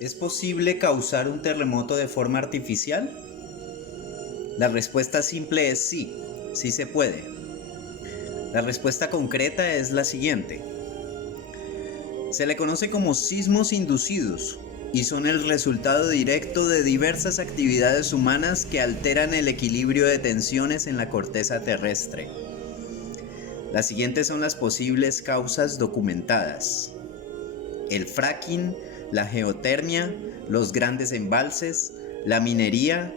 ¿Es posible causar un terremoto de forma artificial? La respuesta simple es sí, sí se puede. La respuesta concreta es la siguiente. Se le conoce como sismos inducidos y son el resultado directo de diversas actividades humanas que alteran el equilibrio de tensiones en la corteza terrestre. Las siguientes son las posibles causas documentadas: el fracking, la geotermia, los grandes embalses, la minería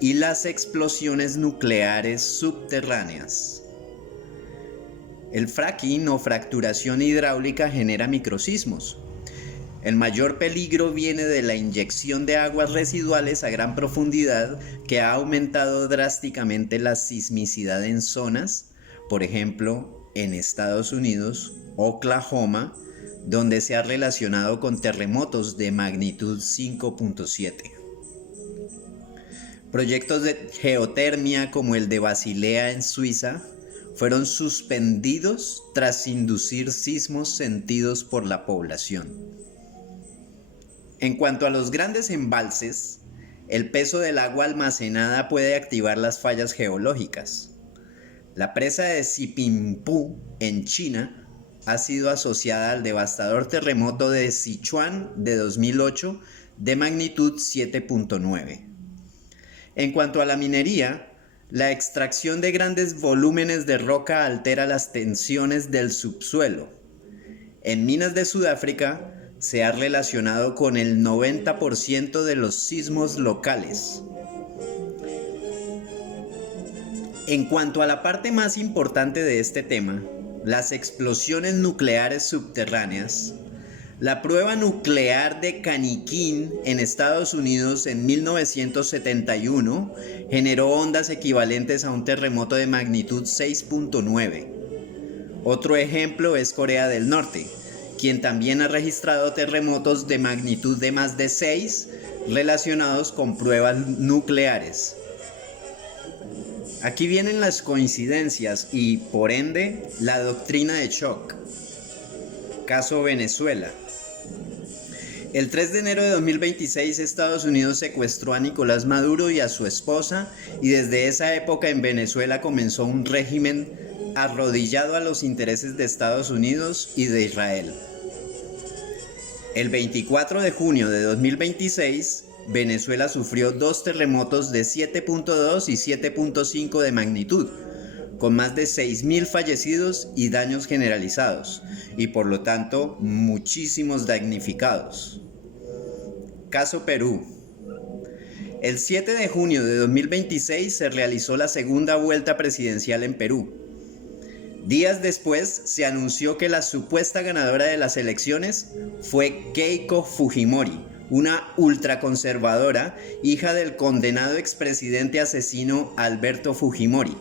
y las explosiones nucleares subterráneas. El fracking o fracturación hidráulica genera microsismos. El mayor peligro viene de la inyección de aguas residuales a gran profundidad que ha aumentado drásticamente la sismicidad en zonas, por ejemplo, en Estados Unidos, Oklahoma, donde se ha relacionado con terremotos de magnitud 5.7. Proyectos de geotermia como el de Basilea en Suiza fueron suspendidos tras inducir sismos sentidos por la población. En cuanto a los grandes embalses, el peso del agua almacenada puede activar las fallas geológicas. La presa de Sipingpu en China ha sido asociada al devastador terremoto de Sichuan de 2008 de magnitud 7.9. En cuanto a la minería, la extracción de grandes volúmenes de roca altera las tensiones del subsuelo. En minas de Sudáfrica se ha relacionado con el 90% de los sismos locales. En cuanto a la parte más importante de este tema, las explosiones nucleares subterráneas, la prueba nuclear de Caniquín en Estados Unidos en 1971 generó ondas equivalentes a un terremoto de magnitud 6.9. Otro ejemplo es Corea del Norte, quien también ha registrado terremotos de magnitud de más de 6 relacionados con pruebas nucleares. Aquí vienen las coincidencias y, por ende, la doctrina de shock. Caso Venezuela. El 3 de enero de 2026 Estados Unidos secuestró a Nicolás Maduro y a su esposa, y desde esa época en Venezuela comenzó un régimen arrodillado a los intereses de Estados Unidos y de Israel. El 24 de junio de 2026, Venezuela sufrió dos terremotos de 7.2 y 7.5 de magnitud, con más de 6.000 fallecidos y daños generalizados, y por lo tanto muchísimos damnificados. Caso Perú. El 7 de junio de 2026 se realizó la segunda vuelta presidencial en Perú. Días después se anunció que la supuesta ganadora de las elecciones fue Keiko Fujimori, una ultraconservadora, hija del condenado expresidente asesino Alberto Fujimori.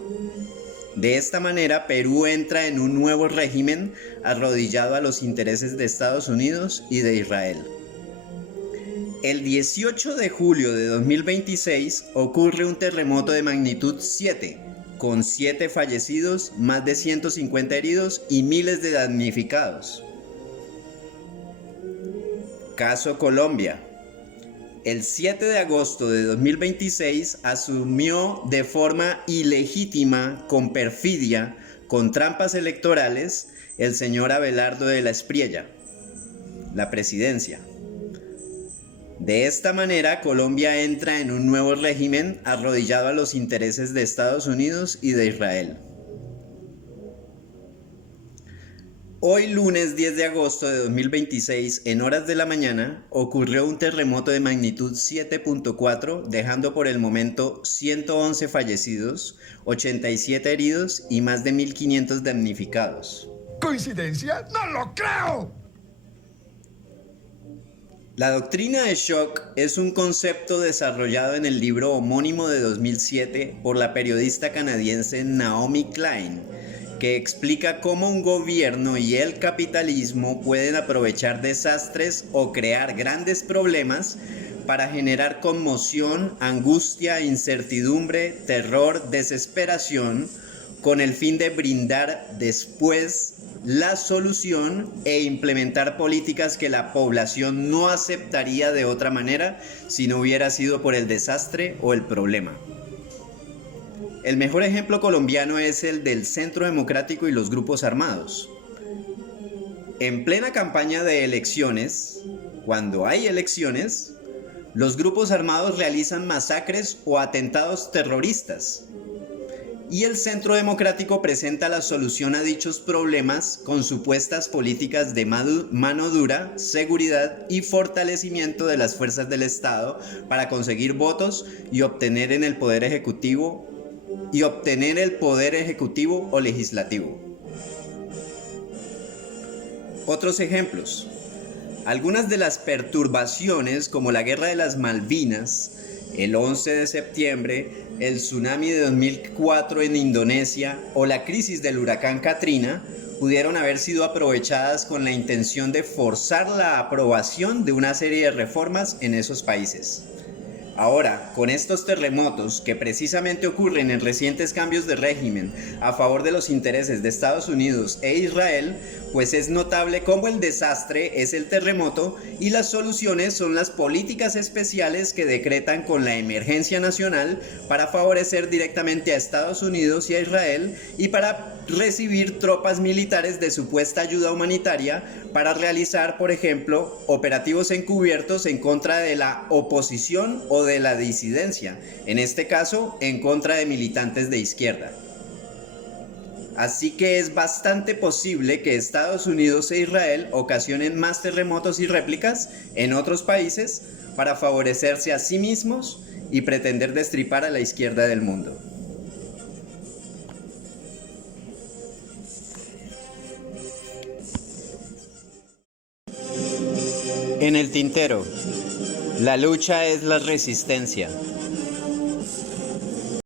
De esta manera, Perú entra en un nuevo régimen arrodillado a los intereses de Estados Unidos y de Israel. El 18 de julio de 2026 ocurre un terremoto de magnitud 7, con 7 fallecidos, más de 150 heridos y miles de damnificados. Caso Colombia. El 7 de agosto de 2026 asumió de forma ilegítima, con perfidia, con trampas electorales, el señor Abelardo de la Espriella, la presidencia. De esta manera, Colombia entra en un nuevo régimen arrodillado a los intereses de Estados Unidos y de Israel. Hoy, lunes 10 de agosto de 2026, en horas de la mañana, ocurrió un terremoto de magnitud 7.4, dejando por el momento 111 fallecidos, 87 heridos y más de 1.500 damnificados. ¿Coincidencia? ¡No lo creo! La doctrina de shock es un concepto desarrollado en el libro homónimo de 2007 por la periodista canadiense Naomi Klein, que explica cómo un gobierno y el capitalismo pueden aprovechar desastres o crear grandes problemas para generar conmoción, angustia, incertidumbre, terror, desesperación, con el fin de brindar después la solución e implementar políticas que la población no aceptaría de otra manera si no hubiera sido por el desastre o el problema. El mejor ejemplo colombiano es el del Centro Democrático y los grupos armados. En plena campaña de elecciones, cuando hay elecciones, los grupos armados realizan masacres o atentados terroristas. Y el Centro Democrático presenta la solución a dichos problemas con supuestas políticas de mano dura, seguridad y fortalecimiento de las fuerzas del Estado para conseguir votos y obtener el poder ejecutivo o legislativo. Otros ejemplos. Algunas de las perturbaciones, como la Guerra de las Malvinas, el 11 de septiembre, el tsunami de 2004 en Indonesia o la crisis del huracán Katrina, pudieron haber sido aprovechadas con la intención de forzar la aprobación de una serie de reformas en esos países. Ahora, con estos terremotos que precisamente ocurren en recientes cambios de régimen a favor de los intereses de Estados Unidos e Israel, pues es notable cómo el desastre es el terremoto y las soluciones son las políticas especiales que decretan con la emergencia nacional para favorecer directamente a Estados Unidos y a Israel y para recibir tropas militares de supuesta ayuda humanitaria para realizar, por ejemplo, operativos encubiertos en contra de la oposición o de la disidencia, en este caso, en contra de militantes de izquierda. Así que es bastante posible que Estados Unidos e Israel ocasionen más terremotos y réplicas en otros países para favorecerse a sí mismos y pretender destripar a la izquierda del mundo. En el tintero, la lucha es la resistencia.